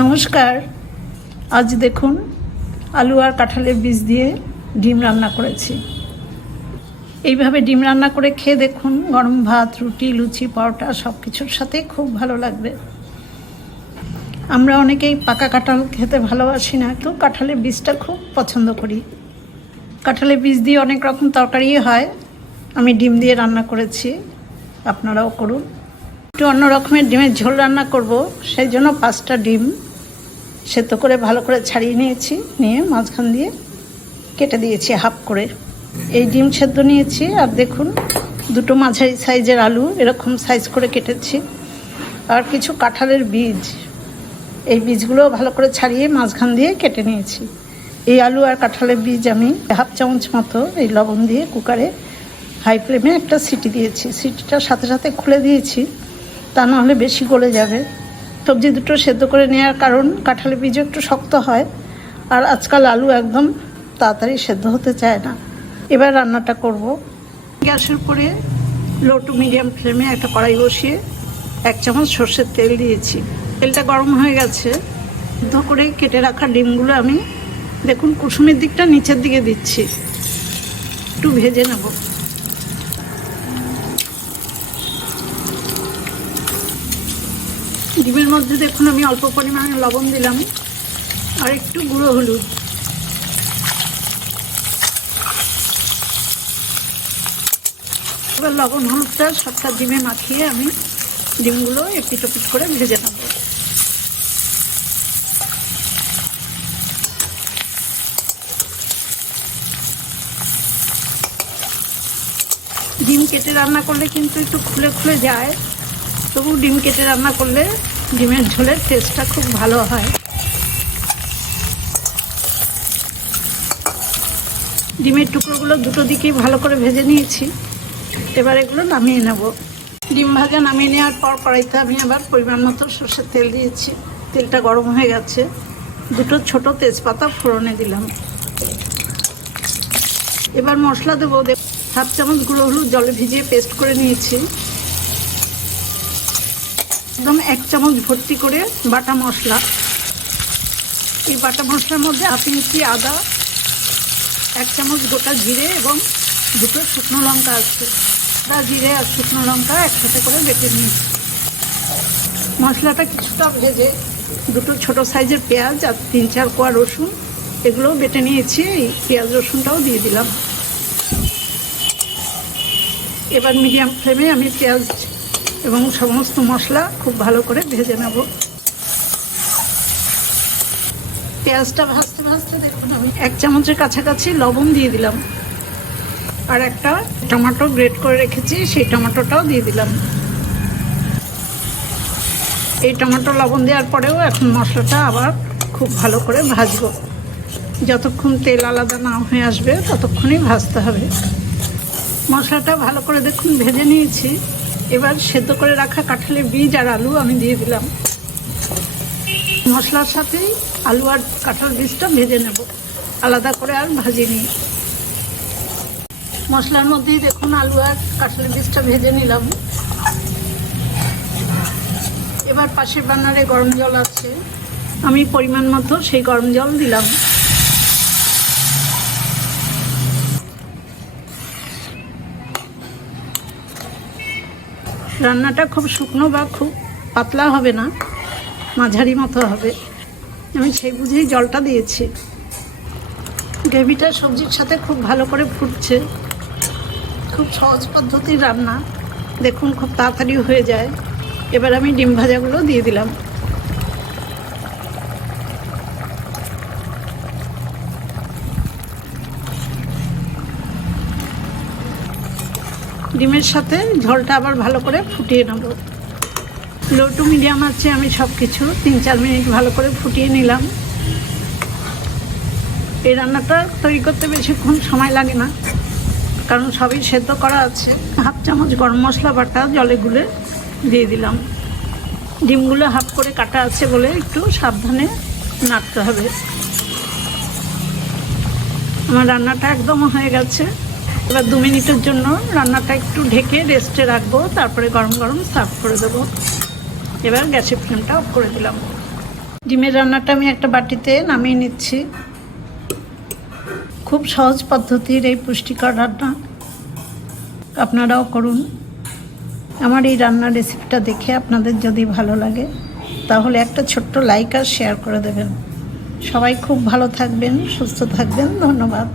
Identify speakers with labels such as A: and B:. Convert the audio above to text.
A: নমস্কার। আজ দেখুন, আলু আর কাঁঠালের বীজ দিয়ে ডিম রান্না করেছি। এইভাবে ডিম রান্না করে খেয়ে দেখুন, গরম ভাত, রুটি, লুচি, পরোটা সব কিছুর সাথে খুব ভালো লাগবে। আমরা অনেকেই পাকা কাঁঠাল খেতে ভালোবাসি না তো কাঁঠালের বীজটা খুব পছন্দ করি। কাঁঠালের বীজ দিয়ে অনেক রকম তরকারি হয়, আমি ডিম দিয়ে রান্না করেছি, আপনারাও করুন। একটু অন্য রকমের ডিমের ঝোল রান্না করব, সেই জন্য পাঁচটা ডিম সেদ্ধ করে ভালো করে ছাড়িয়ে নিয়েছি, নিয়ে মাঝখান দিয়ে কেটে দিয়েছি হাফ করে। এই ডিম সেদ্ধ নিয়েছি, আর দেখুন, দুটো মাঝারি সাইজের আলু এরকম সাইজ করে কেটেছি। আর কিছু কাঁঠালের বীজ, এই বীজগুলো ভালো করে ছাড়িয়ে মাঝখান দিয়ে কেটে নিয়েছি। এই আলু আর কাঁঠালের বীজ আমি হাফ চামচ মতো এই লবণ দিয়ে কুকারে হাই ফ্লেমে একটা সিটি দিয়েছি। সিটিটার সাথে সাথে খুলে দিয়েছি, তা নাহলে বেশি গলে যাবে। সবজি দুটো সেদ্ধ করে নেওয়ার কারণ, কাঁঠালের বীজও একটু শক্ত হয়, আর আজকাল আলু একদম তাড়াতাড়ি সেদ্ধ হতে চায় না। এবার রান্নাটা করব। গ্যাসের উপরে লো টু মিডিয়াম ফ্লেমে একটা কড়াই বসিয়ে এক চামচ সর্ষের তেল দিয়েছি। তেলটা গরম হয়ে গেছে। সিদ্ধ করে কেটে রাখা ডিমগুলো আমি, দেখুন কুসুমের দিকটা নিচের দিকে দিচ্ছি। একটু ভেজে নেব। ডিমের মধ্যে দেখুন, আমি অল্প পরিমাণে লবণ দিলাম। আর একটু গুঁড়ো হলুদ। এবার লবণ হলুদটা সবটা ডিমে মাখিয়ে আমি ডিমগুলো এপিট ওপিট করে ভেজে নেব। ডিম কেটে রান্না করলে কিন্তু একটু খুলে খুলে যায়। তবু ডিম কেটে রান্না করলে ডিমের ঝোলের টেস্টটা খুব ভালো হয়। ডিমের টুকরোগুলো দুটো দিকেই ভালো করে ভেজে নিয়েছি। এবার এগুলো নামিয়ে নেব। ডিম ভাজা নামিয়ে নেওয়ার পর কড়াইতে আমি আবার পরিমাণ মতো সর্ষের তেল দিয়েছি। তেলটা গরম হয়ে গেছে। দুটো ছোট তেজপাতা ফোড়নে দিলাম। এবার মশলা দেবো। হাফ চামচ গুঁড়ো হলুদ জলে ভিজিয়ে পেস্ট করে নিয়েছি। একদম এক চামচ ভর্তি করে বাটা মশলা। এই বাটা মশলার মধ্যে হাফ ইঞ্চি আদা, এক চামচ গোটা জিরে এবং দুটো শুকনো লঙ্কা আছে। আদা জিরে আর শুকনো লঙ্কা একসাথে করে বেটে নিয়েছি মশলাটা কিছুটা ভেজে দুটো ছোট সাইজের পেঁয়াজ আর তিন চার কোয়া রসুন এগুলো বেটে নিয়েছি। এই পেঁয়াজ রসুনটাও দিয়ে দিলাম। এবার মিডিয়াম ফ্লেমে আমি পেঁয়াজ এবং সমস্ত মশলা খুব ভালো করে ভেজে নেব। পেঁয়াজটা ভাজতে ভাজতে দেখুন, আমি এক চামচের কাছাকাছি লবণ দিয়ে দিলাম। আর একটা টমেটো গ্রেট করে রেখেছি, সেই টমেটোটাও দিয়ে দিলাম। এই টমেটো লবণ দেওয়ার পরেও এখন মশলাটা আবার খুব ভালো করে ভাজবো। যতক্ষণ তেল আলাদা না হয়ে আসবে, ততক্ষণই ভাজতে হবে। মশলাটা ভালো করে দেখুন, ভেজে নিয়েছি। এবার সেদ্ধ করে রাখা কাঁঠালের বীজ আর আলু আমি দিয়ে দিলাম। মশলার সাথেই আলু আর কাঁঠাল বীজটা ভেজে নেব। আলাদা করে আর ভাজিনি মশলার মধ্যেই দেখুন আলু আর কাঁঠালের বীজটা ভেজে নিলাম। এবার পাশের বান্নারে গরম জল আছে। আমি পরিমাণ মতো সেই গরম জল দিলাম। রান্নাটা খুব শুকনো বা খুব পাতলা হবে না, মাঝারি মতো হবে। আমি সেই বুঝেই জলটা দিয়েছি। গ্রেভিটা সবজির সাথে খুব ভালো করে ফুটছে। খুব সহজ পদ্ধতির রান্না। দেখুন, খুব তাড়াতাড়ি হয়ে যায়। এবার আমি ডিম ভাজাগুলো দিয়ে দিলাম। ডিমের সাথে ঝোলটা আবার ভালো করে ফুটিয়ে নেব। লো টু মিডিয়াম আছে, আমি সব কিছু তিন চার মিনিট ভালো করে ফুটিয়ে নিলাম। এই রান্নাটা তৈরি করতে বেশিক্ষণ সময় লাগে না, কারণ সবই সেদ্ধ করা আছে। হাফ চামচ গরম মশলা বাটা জলে গুলে দিয়ে দিলাম। ডিমগুলো হাফ করে কাটা আছে বলে একটু সাবধানে নাড়তে হবে। আমার রান্নাটা একদম হয়ে গেছে। এবার দু মিনিটের জন্য রান্নাটা একটু ঢেকে রেস্টে রাখব, তারপরে গরম গরম সার্ভ করে দেবো। এবার গ্যাসের ফ্লেমটা অফ করে দিলাম। ডিমের রান্নাটা আমি একটা বাটিতে নামিয়ে নিচ্ছি। খুব সহজ পদ্ধতির এই পুষ্টিকর রান্না। আপনারাও করুন। আমার এই রান্নার রেসিপিটা দেখে আপনাদের যদি ভালো লাগে, তাহলে একটা ছোট্ট লাইক আর শেয়ার করে দেবেন। সবাই খুব ভালো থাকবেন, সুস্থ থাকবেন, ধন্যবাদ।